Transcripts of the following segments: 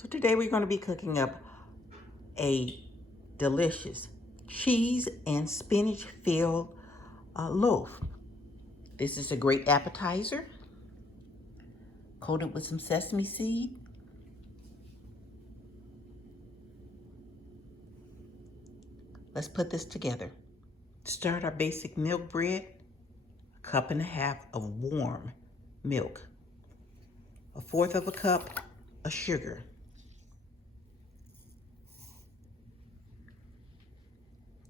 So today we're going to be cooking up a delicious cheese and spinach filled loaf. This is a great appetizer, coated with some sesame seed. Let's put this together. To start, our basic milk bread, 1.5 cups of warm milk, 1/4 cup of sugar,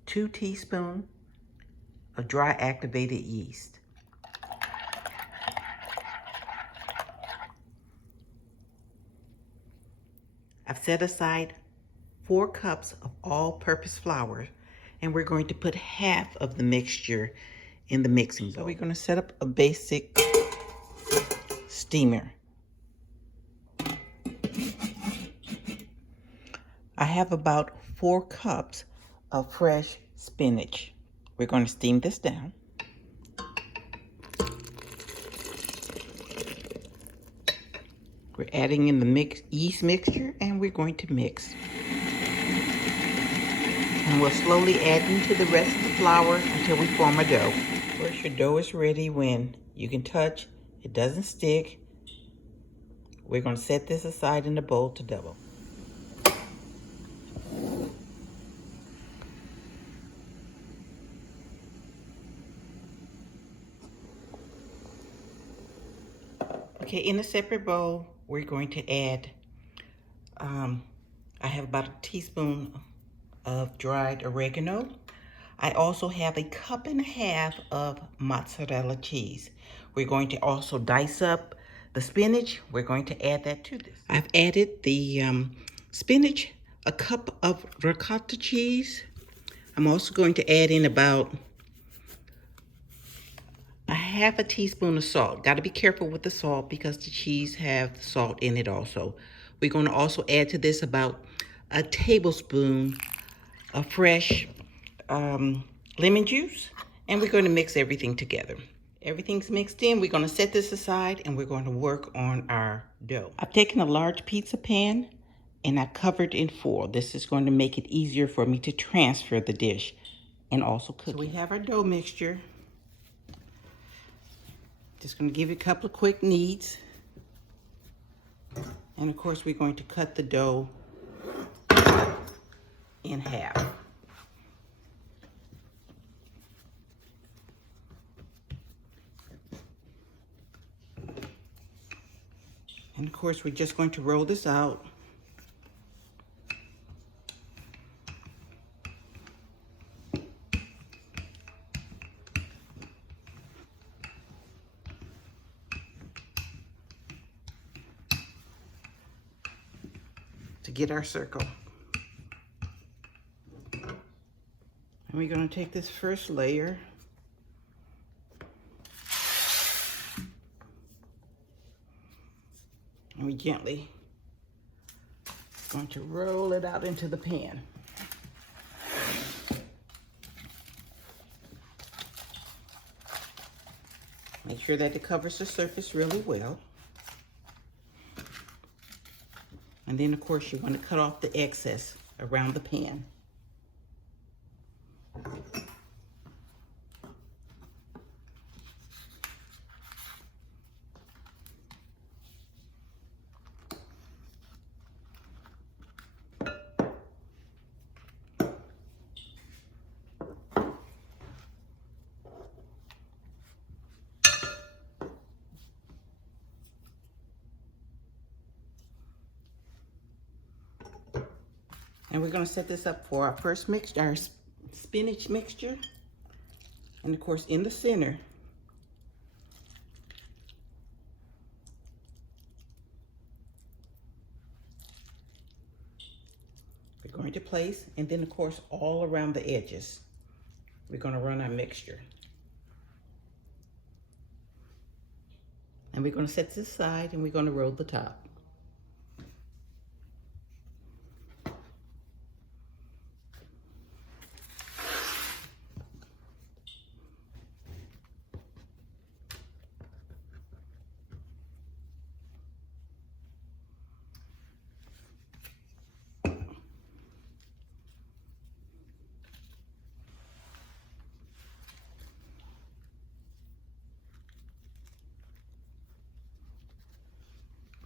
2 teaspoons of dry activated yeast, I've set aside 4 cups of all-purpose flour, and we're going to put half of the mixture in the mixing bowl. So we're going to set up a basic steamer. I have about 4 cups of fresh spinach. We're going to steam this down. We're adding in the yeast mixture, and we're going to mix. And we'll slowly add into the rest of the flour until we form a dough. Of course, your dough is ready when you can touch, it doesn't stick. We're going to set this aside in the bowl to double. Okay, in a separate bowl, we're going to add, I have about 1 teaspoon of dried oregano. I also have 1.5 cups of mozzarella cheese. We're going to also dice up the spinach. We're going to add that to this. I've added the spinach, 1 cup of ricotta cheese. I'm also going to add in about 1/2 teaspoon of salt. Got to be careful with the salt because the cheese have salt in it also. We're going to also add to this about 1 tablespoon of fresh lemon juice, and we're going to mix everything together. Everything's mixed in. We're going to set this aside, and we're going to work on our dough. I've taken a large pizza pan, and I've covered in foil. This is going to make it easier for me to transfer the dish and also cook it. So we have our dough mixture. Just going to give it a couple of quick kneads. And of course, we're going to cut the dough in half. And of course, we're just going to roll this out. To get our circle. And we're going to take this first layer and we gently going to roll it out into the pan. Make sure that it covers the surface really well. And then, of course, you're going to cut off the excess around the pan. And we're going to set this up for our first mixture, our spinach mixture. And of course, in the center, we're going to place, and then of course, all around the edges, we're going to run our mixture. And we're going to set this aside, and we're going to roll the top.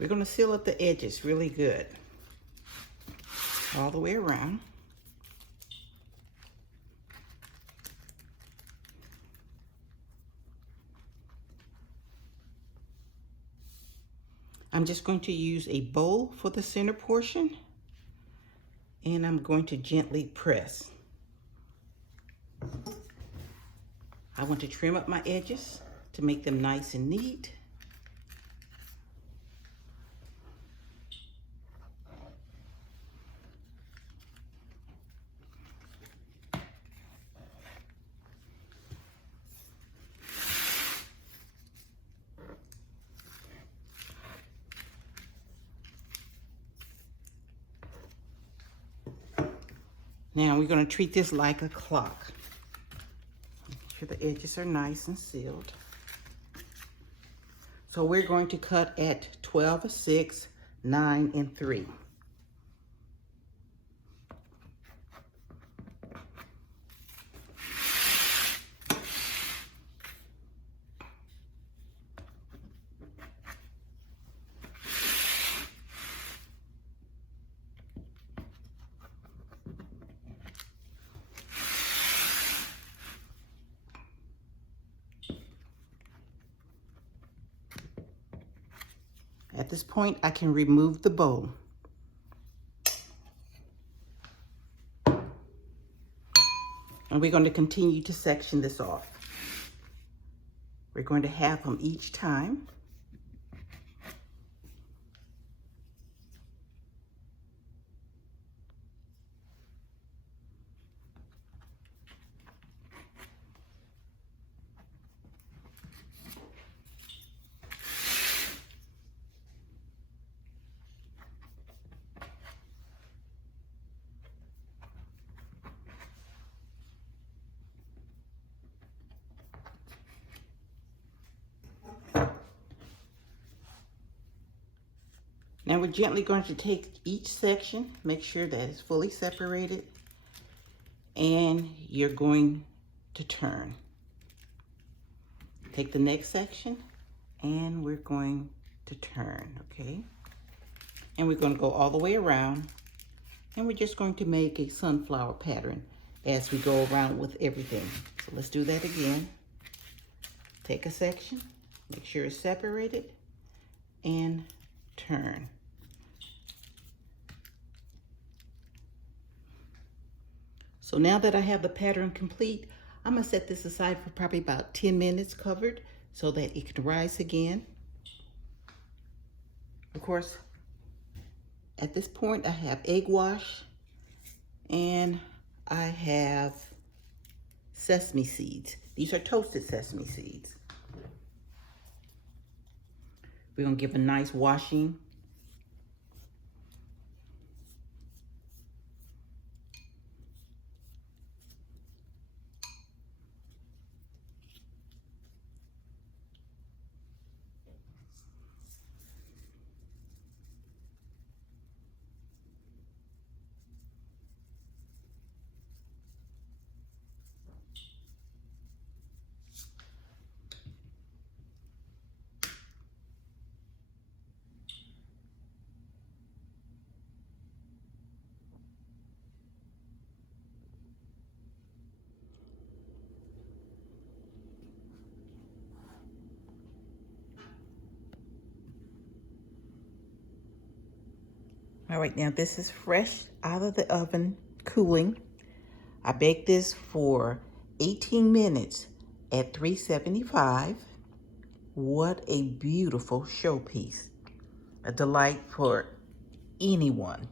We're going to seal up the edges really good, all the way around. I'm just going to use a bowl for the center portion, and I'm going to gently press. I want to trim up my edges to make them nice and neat. Now we're going to treat this like a clock. Make sure the edges are nice and sealed. So we're going to cut at 12, 6, 9, and 3. At this point, I can remove the bowl. And we're going to continue to section this off. We're going to half them each time. Now we're gently going to take each section, make sure that it's fully separated, and you're going to turn. Take the next section, and we're going to turn, okay? And we're going to go all the way around, and we're just going to make a sunflower pattern as we go around with everything. So let's do that again. Take a section, make sure it's separated, and turn. So now that I have the pattern complete, I'm gonna set this aside for probably about 10 minutes covered so that it can rise again. Of course, at this point I have egg wash and I have sesame seeds. These are toasted sesame seeds. We're gonna give a nice washing. All right, now this is fresh out of the oven, cooling. I baked this for 18 minutes at 375. What a beautiful showpiece. A delight for anyone.